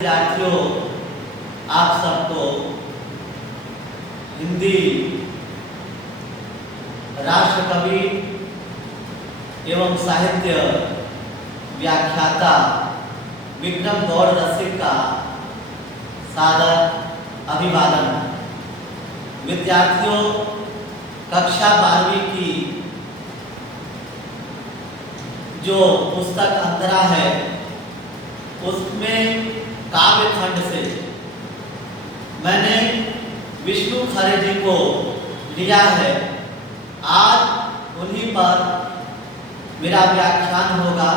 विद्यार्थियों, आप सबको हिंदी राष्ट्र कवि एवं साहित्य व्याख्याता विक्रम गौड़ रसिक का सादर अभिवादन। विद्यार्थियों, कक्षा 12वीं की जो पुस्तक अंतरा है उसमें काव्य खंड से मैंने विष्णु खरे जी को लिया है। आज उन्हीं पर मेरा व्याख्यान होगा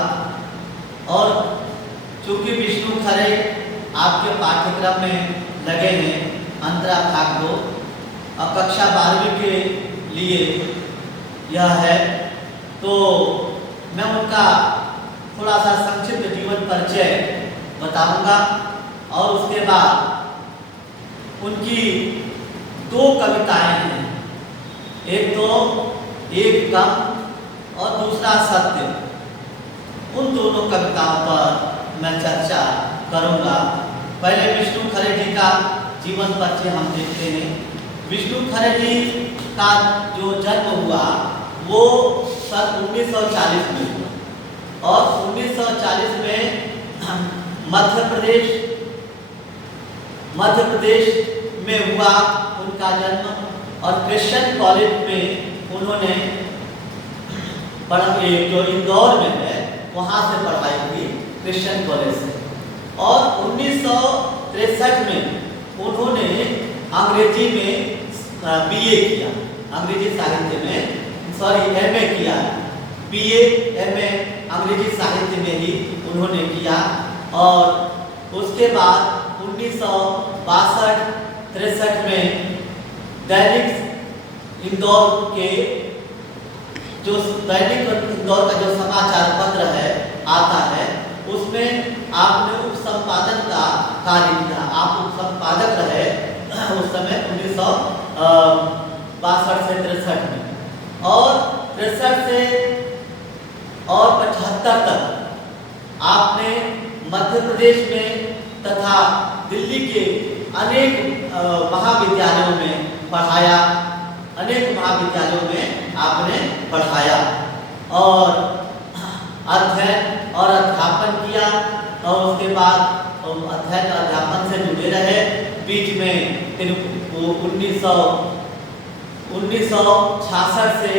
और चूंकि विष्णु खरे आपके पाठ्यक्रम में लगे हैं अंतरा भाग को, और कक्षा 12वीं के लिए यह है, तो मैं उनका थोड़ा सा संक्षिप्त जीवन परिचय बताऊंगा और उसके बाद उनकी दो कविताएं हैं, एक तो एक कम और दूसरा सत्य। उन दोनों कविताओं पर मैं चर्चा करूंगा। पहले विष्णु खरे जी का जीवन परिचय हम देखते हैं। विष्णु खरे जी का जो जन्म हुआ वो सन 1940 में हुआ और 1940 में मध्य प्रदेश में हुआ उनका जन्म और क्रिश्चियन कॉलेज में उन्होंने जो इंदौर में है वहाँ से पढ़ाई की, क्रिश्चियन कॉलेज से। और 1963 में उन्होंने अंग्रेजी में बीए किया, अंग्रेजी साहित्य में एमए किया, बीए एमए अंग्रेजी साहित्य में ही उन्होंने किया। और उसके बाद 1962-63 में दैनिक इंदौर का जो समाचार पत्र है आता है, उसमें आपने उप संपादन का कार्य किया। आप उप संपादक रहे उस समय 1962 से 63 में, और 63 से और 75 तक आपने मध्य प्रदेश में तथा दिल्ली के अनेक महाविद्यालयों में पढ़ाया, अनेक महाविद्यालयों में आपने पढ़ाया और अध्ययन और अध्यापन किया। और उसके बाद अध्ययन और अध्यापन से जुड़े रहे। बीच में 1966 से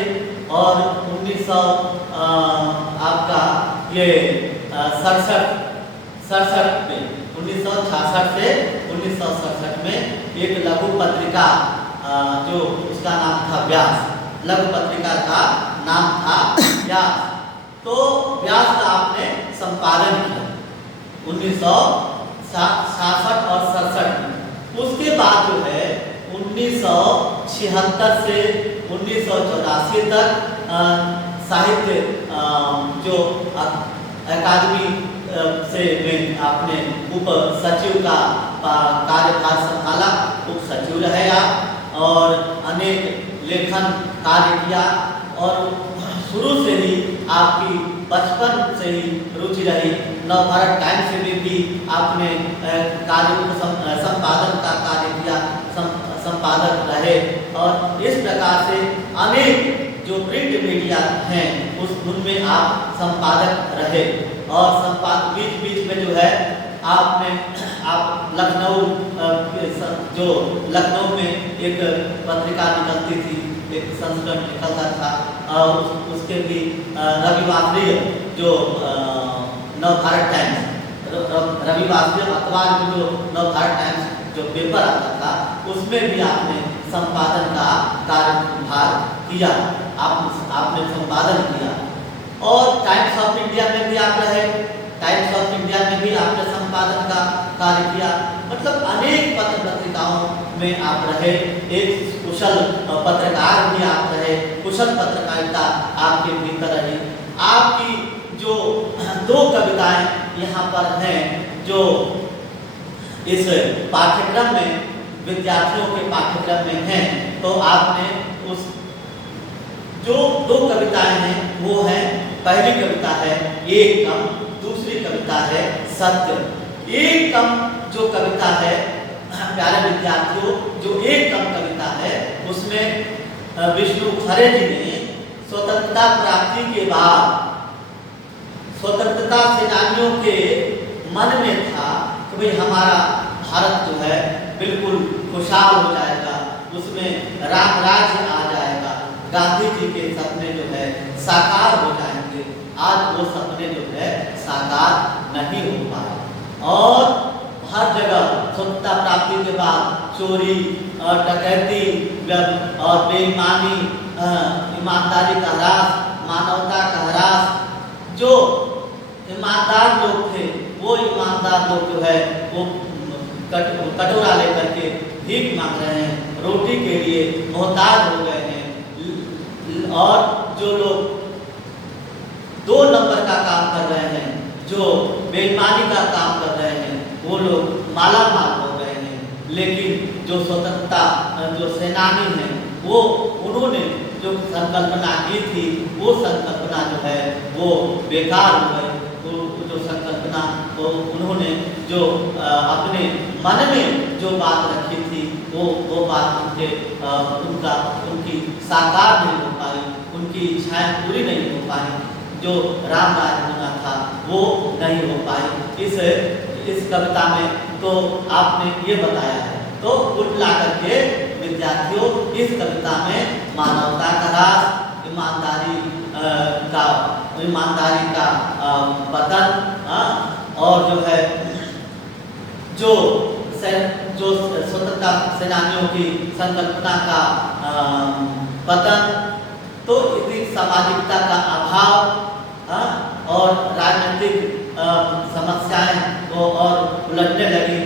और 1967 में 1966 से 1967 में एक लघु पत्रिका जो उसका नाम था व्यास, लघु पत्रिका का नाम था व्यास। तो व्यास का आपने संपादन किया 1967 और 67 में। उसके बाद जो है 1976 से 1984 तक साहित्य जो अकादमी से में आपने उप सचिव का कार्यभार संभाला, उप सचिव रहे आप और अनेक लेखन कार्य किया। और शुरू से ही आपकी बचपन से ही रुचि रही। नवभारत टाइम्स में भी आपने संपादन का कार्य किया, संपादक रहे। और इस प्रकार से अनेक जो प्रिंट मीडिया हैं उनमें आप संपादक रहे। और बीच बीच में जो है आप लखनऊ में एक पत्रिका निकलती थी, एक संस्करण निकलता था, और उसके भी रविवासरीय जो नवभारत टाइम्स, रविवासरीय अखबार में जो नवभारत टाइम्स जो पेपर आता था उसमें भी आपने संपादन का कार्यभार किया, आपने संपादन किया। और टाइम्स ऑफ इंडिया में भी आप रहे, टाइम्स ऑफ इंडिया में भी आपने संपादन का कार्य किया। मतलब अनेक पत्र पत्रिकाओं में आप रहे, एक कुशल पत्रकार भी आप रहे, कुशल पत्रकारिता आपके भीतर रही। आपकी जो दो कविताएं यहाँ पर हैं जो इस पाठ्यक्रम में विद्यार्थियों के पाठ्यक्रम में हैं, तो आपने उस जो दो कविताएं हैं वो हैं, पहली कविता है एक कम, दूसरी कविता है सत्य। एक कम जो कविता है प्यारे विद्यार्थियों, जो एक कम कविता है उसमें विष्णु खरे जी ने स्वतंत्रता प्राप्ति के बाद स्वतंत्रता सेनानियों के मन में था कि भाई हमारा भारत जो है बिल्कुल खुशहाल हो जाएगा, उसमें राम राज्य आ जाएगा, गांधी जी के सपने जो है साकार हो जाएंगे। आज वो सपने जो है साकार नहीं हो पाए और हर जगह स्वतंत्रता प्राप्ति के बाद चोरी और डकैती और बेईमानी, ईमानदारी का ह्रास, मानवता का ह्रास। जो ईमानदार लोग थे वो ईमानदार लोग जो है वो कटोरा लेकर के भीख मांग रहे हैं, रोटी के लिए मोहताज हो गए हैं। और जो लोग 2 नंबर का काम कर रहे हैं, जो बेईमानी का काम कर रहे हैं, वो लोग माला माल हो गए हैं। लेकिन जो स्वतंत्रता जो सेनानी हैं वो उन्होंने जो संकल्पना की थी वो संकल्पना जो है वो बेकार हो गई। जो संकल्पना तो उन्होंने जो अपने मन में जो बात रखी थी वो बात उनकी साकार नहीं हो पाई, उनकी इच्छाएं पूरी नहीं हो पाई। जो राम राज्य होना था वो नहीं हो पाई। इस कविता में तो आपने ये बताया है। तो कुल मिलाकर के विद्यार्थियों, इस कविता में मानवता का ह्रास, ईमानदारी का पतन और जो है जो स्वतंत्रता सेनानियों की संकल्पना का पतन, तो इतनी सामाजिकता का अभाव और राजनीतिक समस्याएं को और उलझने लगी।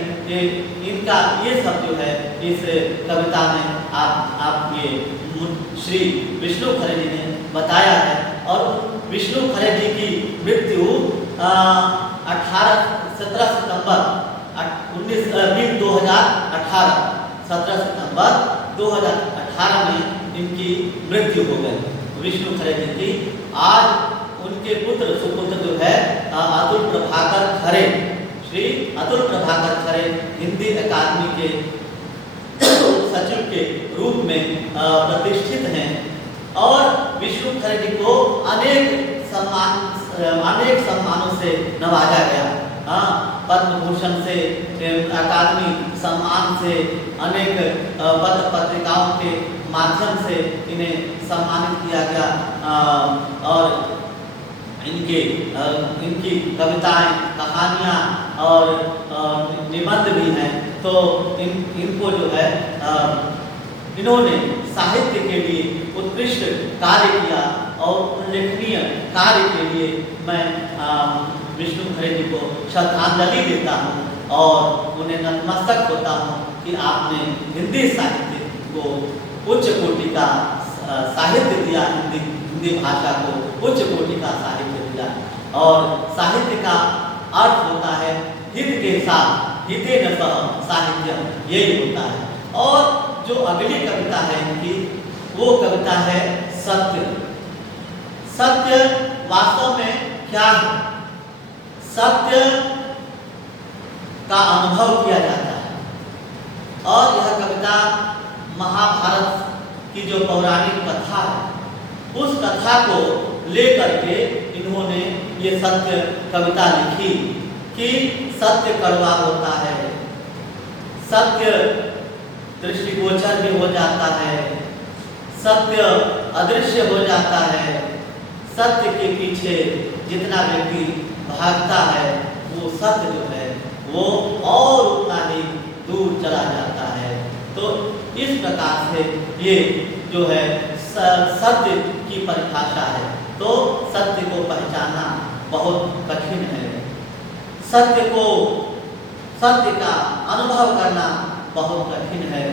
इनका ये सब जो है इस कविता में आप ये श्री विष्णु खरे जी ने बताया है। और विष्णु खरे जी की मृत्यु 17 सितंबर 2018 17 सितंबर 2018 में इनकी मृत्यु हो गई विष्णु खरे जी की। आज उनके पुत्र सुपुत्र जो है अतुल प्रभाकर खरे, श्री अतुल प्रभाकर खरे हिंदी अकादमी के सचिव के रूप में प्रतिष्ठित हैं। और विष्णु खरे जी को अनेक सम्मानों से नवाजा गया। पद्म भूषण से, अकादमी सम्मान से, अनेक पत्र पत्रिकाओं के माध्यम से इन्हें सम्मानित किया गया। और इनकी कविताएं, कहानियाँ और निबंध भी हैं। तो इनको जो है इन्होंने साहित्य के लिए उत्कृष्ट कार्य किया और उल्लेखनीय कार्य के लिए मैं विष्णु खरे जी को श्रद्धांजलि देता हूँ और उन्हें नतमस्तक होता हूँ कि आपने हिंदी साहित्य को उच्च कोटि का साहित्य दिया, हिंदी भाषा को उच्च कोटि का साहित्य दिया। और साहित्य का अर्थ होता है हित के साथ, हिते न सह साहित्यम, यही होता है। और जो अगली कविता है इनकी, वो कविता है सत्य। सत्य वास्तव में क्या है? सत्य का अनुभव किया जाता है। और यह कविता महाभारत की जो पौराणिक कथा है उस कथा को लेकर के इन्होंने ये सत्य कविता लिखी कि सत्य कड़वा होता है, सत्य दृष्टिगोचर भी हो जाता है, सत्य अदृश्य हो जाता है, सत्य के पीछे जितना व्यक्ति भागता है वो सत्य जो है वो और उतना ही दूर चला जाता है। तो इस प्रकार से ये जो है सत्य की परिभाषा है। तो सत्य को पहचानना बहुत कठिन है, सत्य का अनुभव करना बहुत कठिन है।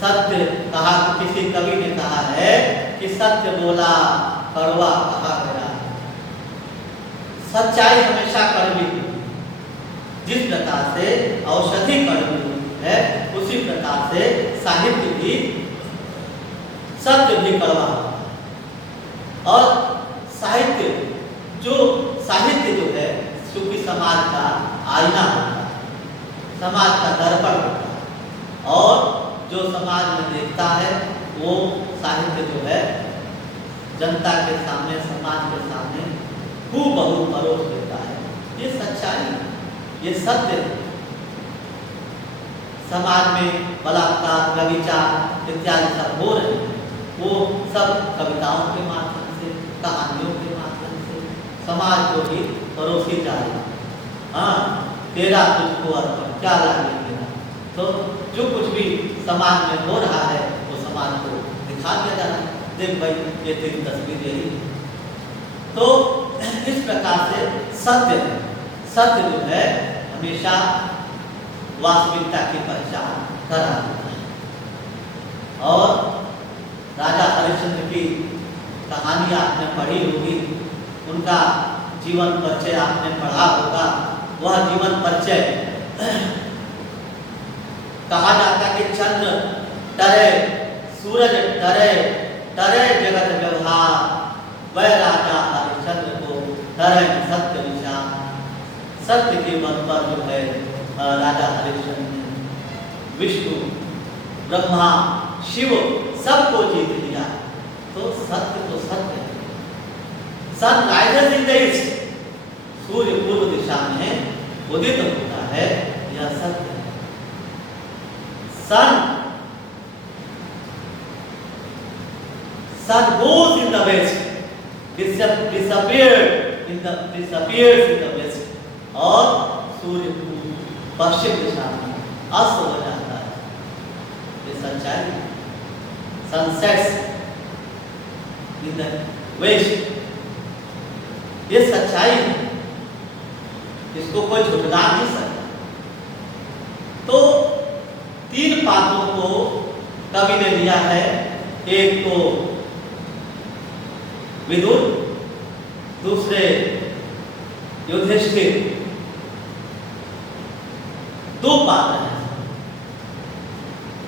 सत्य कहा, किसी कवि ने कहा है कि सत्य बोला कड़वा कहा गया। सच्चाई हमेशा कड़वी, जिस प्रकार से औषधि कड़वी है उसी प्रकार से साहित्य भी, सत्य भी कड़वा। और साहित्य जो है क्योंकि समाज का आईना होता है, समाज का दर्पण होता है और जो समाज में देखता है वो साहित्य जो है जनता के सामने, समाज के सामने हूबहू परोस देता है। ये सच्चाई, ये सत्य है। समाज में बलात्कार, व्यभिचार इत्यादि सब हो रहे हैं, वो सब कविताओं के माध्यम से, कहानियों के माध्यम से समाज को ही परोसी जा रही है। हाँ, तेरा तुझको अर्पण, क्या लागे तेरा। तो जो कुछ भी समाज में हो रहा है वो समाज को दिखा दिया जा रहा है। देख भाई, ये तेरी तस्वीर यही है। तो इस प्रकार से सत्य जो है हमेशा वास्तविकता की पहचान करा देता है। और राजा हरिश्चंद्र की कहानी आपने पढ़ी होगी, उनका जीवन परिचय आपने पढ़ा होगा। वह जीवन परिचय कहा जाता कि चंद्र टरे, सूरज टरे, टरे जगत व्यवहार, वह राजा हरिश्चंद्र को टरे सत्य विचार। सत्य के बल पर जो है राजा हरिश्चंद्र ने विष्णु, ब्रह्मा, शिव सबको जीत लिया। तो सत्य है। Sun rises in the east, सूर्य पूर्व दिशा में उदित होता है, यह सत्य है। Sun goes in the west, disappears in the west, और सूर्य पश्चिम दिशा में अस्त हो जाता है। ये सच्चाई है। Sunsets in the west, ये सच्चाई है, इसको कोई झुठला नहीं सकता। तो तीन पात्रों को कवि ने लिया है। एक तो विदुर, दूसरे युधिष्ठिर। दो पात्र हैं,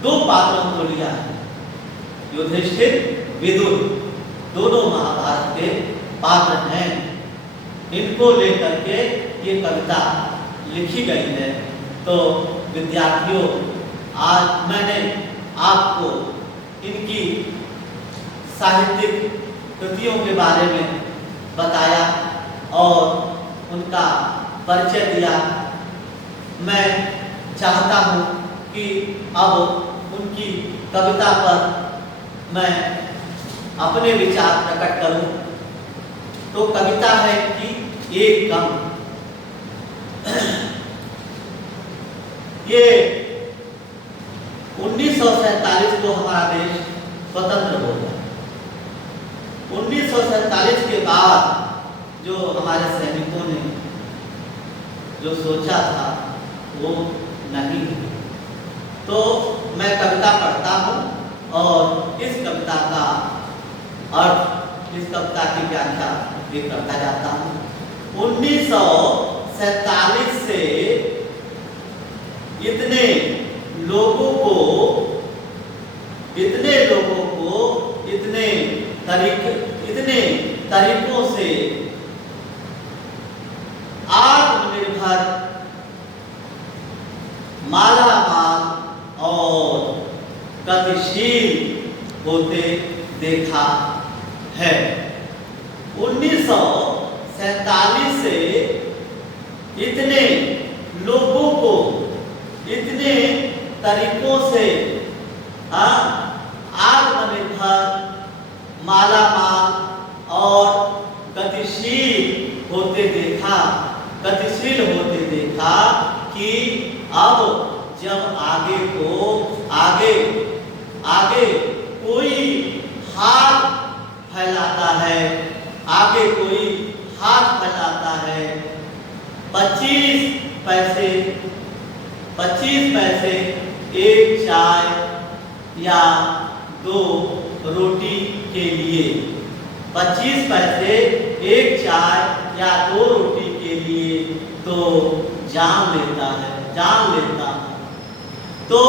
दो पात्रों को लिया है, युधिष्ठिर, विदुर, दोनों महाभारत के पात्र हैं। इनको लेकर के ये कविता लिखी गई है। तो विद्यार्थियों, आज मैंने आपको इनकी साहित्यिक कृतियों के बारे में बताया और उनका परिचय दिया। मैं चाहता हूँ कि अब उनकी कविता पर मैं अपने विचार प्रकट करूँ। तो कविता है कि एक कम। ये 1947 को हमारा देश स्वतंत्र हो गया। 1947 के बाद जो हमारे सैनिकों ने जो सोचा था वो नहीं। तो मैं कविता पढ़ता हूँ और इस कविता का अर्थ, इस कविता की व्याख्या भी करता जाता हूँ। 1947 से इतने लोगों को इतने तरीकों से आत्मनिर्भर, मालामाल और गतिशील होते देखा है। 1947 से इतने लोगों को इतने तरीकों से आत्मनिर्भर, मालामाल और गतिशील होते देखा कि अब जब आगे कोई हाथ फैलाता है, 25 पैसे एक चाय या 2 रोटी के लिए, 25 पैसे एक चाय या 2 रोटी के लिए तो जान लेता है। तो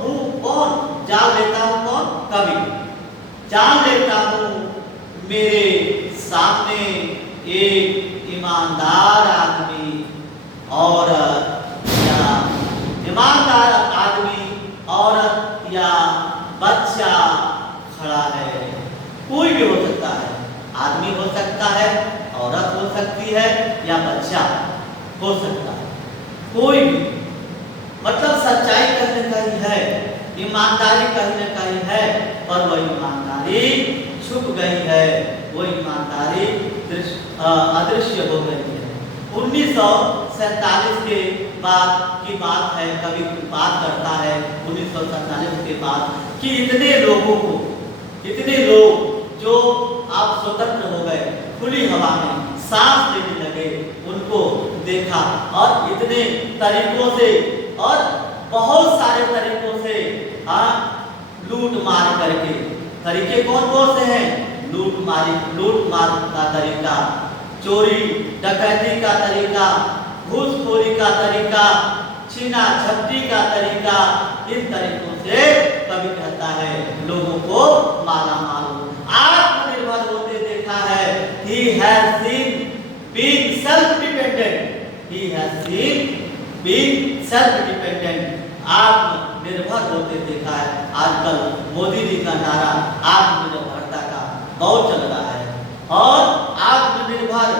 हूँ कौन? जान लेता हूँ कौन? कवि। जान लेता हूँ मेरे सामने एक ईमानदार आदमी और ईमानदार आदमी, औरत या बच्चा खड़ा है। कोई भी हो सकता है, आदमी हो सकता है, औरत हो सकती है या बच्चा हो सकता है, कोई भी। मतलब सच्चाई कहीं न कहीं है, ईमानदारी कहीं न कहीं है, पर वह ईमानदारी छुप गई है, वो ईमानदारी अदृश्य हो गई है। 1947 के बाद की बात है, कभी बात करता है 1947 के बाद कि इतने लोगों को, इतने लोग जो आप स्वतंत्र हो गए, खुली हवा में सांस लेने लगे, उनको देखा और इतने तरीकों से और बहुत सारे तरीकों से लूट मार करके, तरीके कौन कौन से हैं? लूट मार का तरीका, चोरी डकैती का तरीका, घूसखोरी का तरीका, छीना झपटी का तरीका, इन तरीकों से कभी कहता है लोगों को माला माल आत्मनिर्भर होते देखा है। He has seen being self-dependent. He has seen being self-dependent. आत्मनिर्भर होते देखा है। आजकल मोदी जी का नारा आत्मनिर्भरता का बहुत चल रहा है और आत्मनिर्भर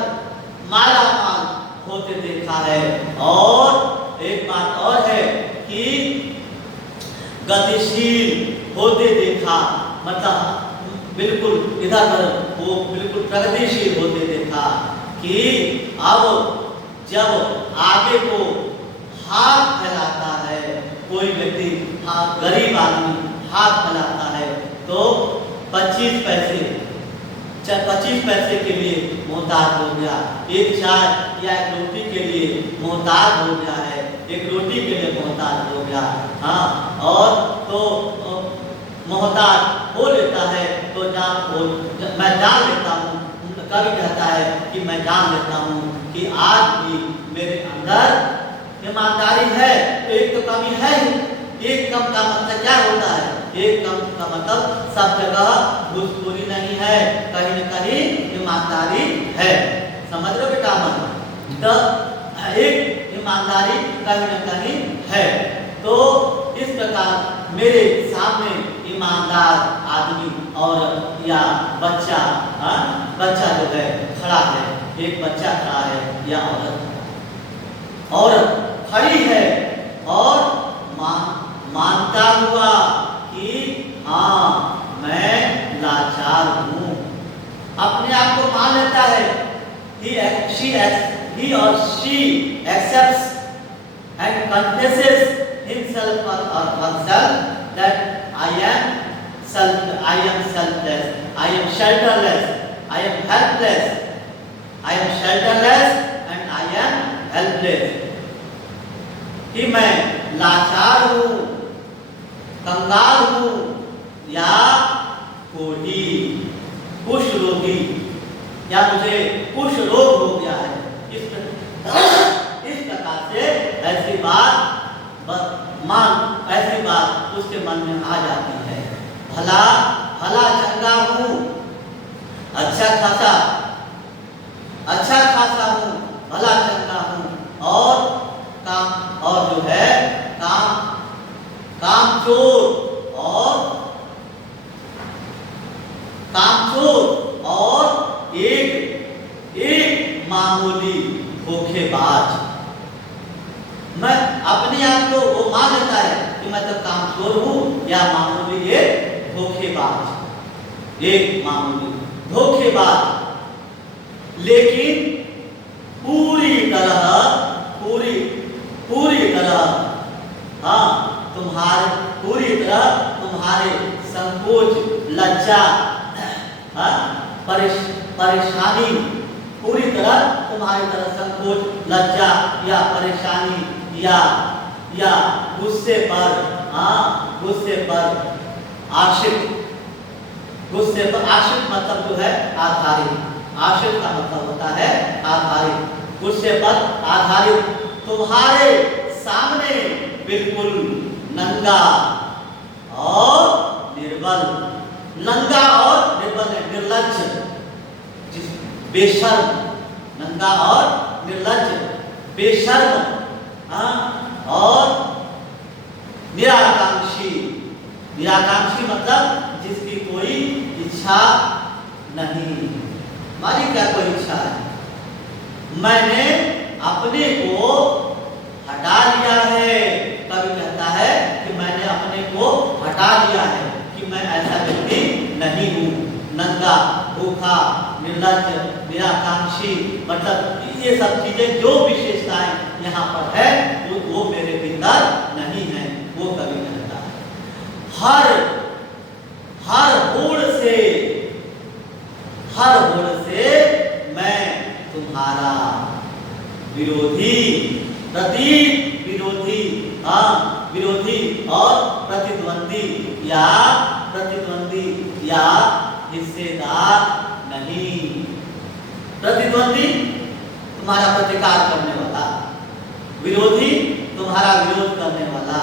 माला माल होते देखा है। और एक बात और है कि गतिशील होते देखा, मतलब बिल्कुल इधर वो बिल्कुल प्रगतिशील होते देखा कि अब जब आगे को हाथ फैलाता है कोई व्यक्ति, गरीब आदमी हाथ फैलाता है तो 25 पैसे के लिए मोहताज हो गया, एक चाय या एक रोटी के लिए मोहताज हो गया है, एक रोटी के लिए मोहताज हो गया। और तो मोहताज हो लेता है तो मैं जान लेता हूँ, कभी कहता है कि मैं जान लेता हूँ कि आज भी मेरे अंदर ईमानदारी है, तो एक तो कमी है ही। एक कम का मतलब क्या होता है? एक कम का मतलब सब जगह घूसखोरी नहीं है, कहीं न कहीं ईमानदारी है। समझ रहे हो बेटा? मन तो एक ईमानदारी कहीं न कहीं है। तो इस प्रकार मेरे सामने ईमानदार आदमी और या बच्चा, बच्चा जो है खड़ा है, एक बच्चा खड़ा है या औरत खड़ी है और मानता हुआ कि हाँ मैं लाचार हूँ, अपने आप को मान लेता है। He or she accepts and confesses himself or herself that I am selfless, I am shelterless, I am helpless, I am shelterless and I am helpless। कि मैं लाचार हूँ, कंगाल हूँ या कोढ़ी, कुष्ठ रोगी, या मुझे कुष्ठ रोग हो गया है। इस प्रकार से ऐसी बात उसके मन में आ जाती है। भला चंगा हूँ, अच्छा खासा हूँ, भला चंगा हूँ और जो है कामचोर और एक मामूली धोखेबाज। मैं अपने आप को वो मान लेता है कि मैं तो कामचोर हूँ या मामूली एक धोखेबाज, एक मामूली धोखेबाज। लेकिन पूरी तरह तुम्हारे संकोच, लज्जा, परेशानी, पूरी तरह तुम्हारी तरह संकोच, लज्जा या परेशानी या गुस्से पर आश्रित मतलब जो है आधारित, आश्रित का मतलब होता है आधारित, गुस्से पर आधारित तुम्हारे सामने बिल्कुल नंगा और निर्बल, निर्लज्ज, बेशर्म, नंगा और निर्लज्ज, बेशर्म और निराकांक्षी। निराकांक्षी मतलब जिसकी कोई इच्छा नहीं। हमारी क्या कोई इच्छा है? मैंने अपने को हटा लिया है। कवि कहता है कि मैंने अपने को हटा लिया है, कि मैं ऐसा व्यक्ति नहीं हूँ। नंगा, भूखा, निर्लज्ज, निराकांक्षी, मतलब ये सब चीजें जो विशेषताएं यहाँ पर है वो मेरे भीतर नहीं है, वो कवि कहता है। हर गुण से मैं तुम्हारा विरोधी, विरोधी और प्रतिद्वंदी या हिस्सेदार नहीं। प्रतिद्वंदी तुम्हारा प्रतिकार करने वाला, विरोधी तुम्हारा विरोध करने वाला,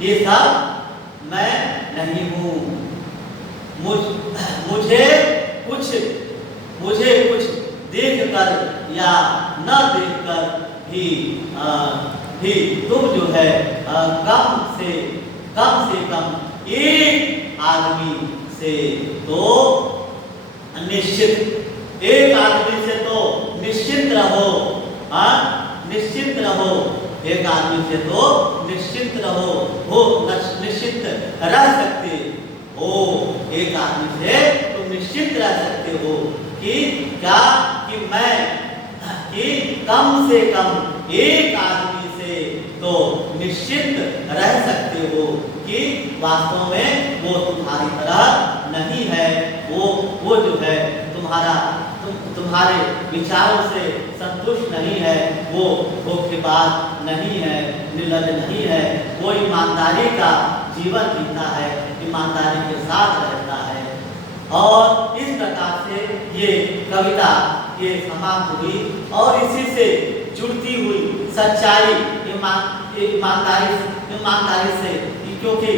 ये सब मैं नहीं हूँ। मुझे कुछ देखकर या न देखकर भी तुम जो है कम से कम एक आदमी से तो निश्चित, एक आदमी से तो निश्चिंत रहो। निश्चिंत रहो, एक आदमी से तो निश्चिंत रहो, हो निश्चिंत रह सकते हो। एक आदमी से तुम निश्चिंत रह सकते हो कि क्या, कि कम से कम एक आदमी से तो निश्चिंत रह सकते हो कि वास्तव में वो तुम्हारी तरह नहीं है। वो जो है तुम्हारे विचारों से संतुष्ट नहीं है, वो धोखेबाज नहीं है, निर्लज्ज नहीं है, वो ईमानदारी का जीवन जीता है, ईमानदारी के साथ रहता है। और इस प्रकार से ये कविता ये समाप्त हुई और इसी से जुड़ती हुई सच्चाई, ईमानदारी से, क्योंकि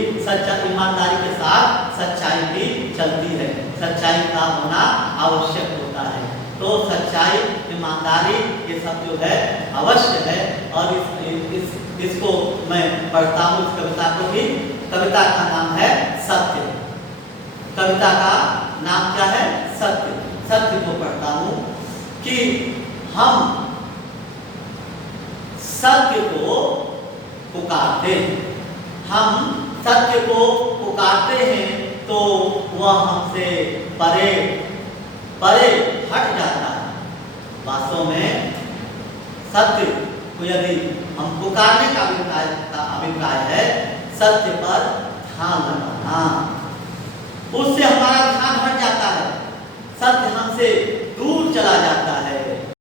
ईमानदारी के साथ सच्चाई भी चलती है, सच्चाई का होना आवश्यक होता है। तो सच्चाई, ईमानदारी ये सब जो है अवश्य है। और इसको मैं पढ़ता हूँ, इस कविता को भी। कविता का नाम है सत्य। कविता का नाम क्या है? सत्य। सत्य को पढ़ता हूँ कि हम सत्य को पुकारते हैं, हम सत्य को पुकारते हैं तो वह हमसे परे हट जाता है। वास्तव में सत्य को यदि हम पुकारने का अभिप्राय है सत्य पर ध्यान लगाना, उससे हमारा ध्यान हट जाता है, सत्य हमसे दूर चला जाता है।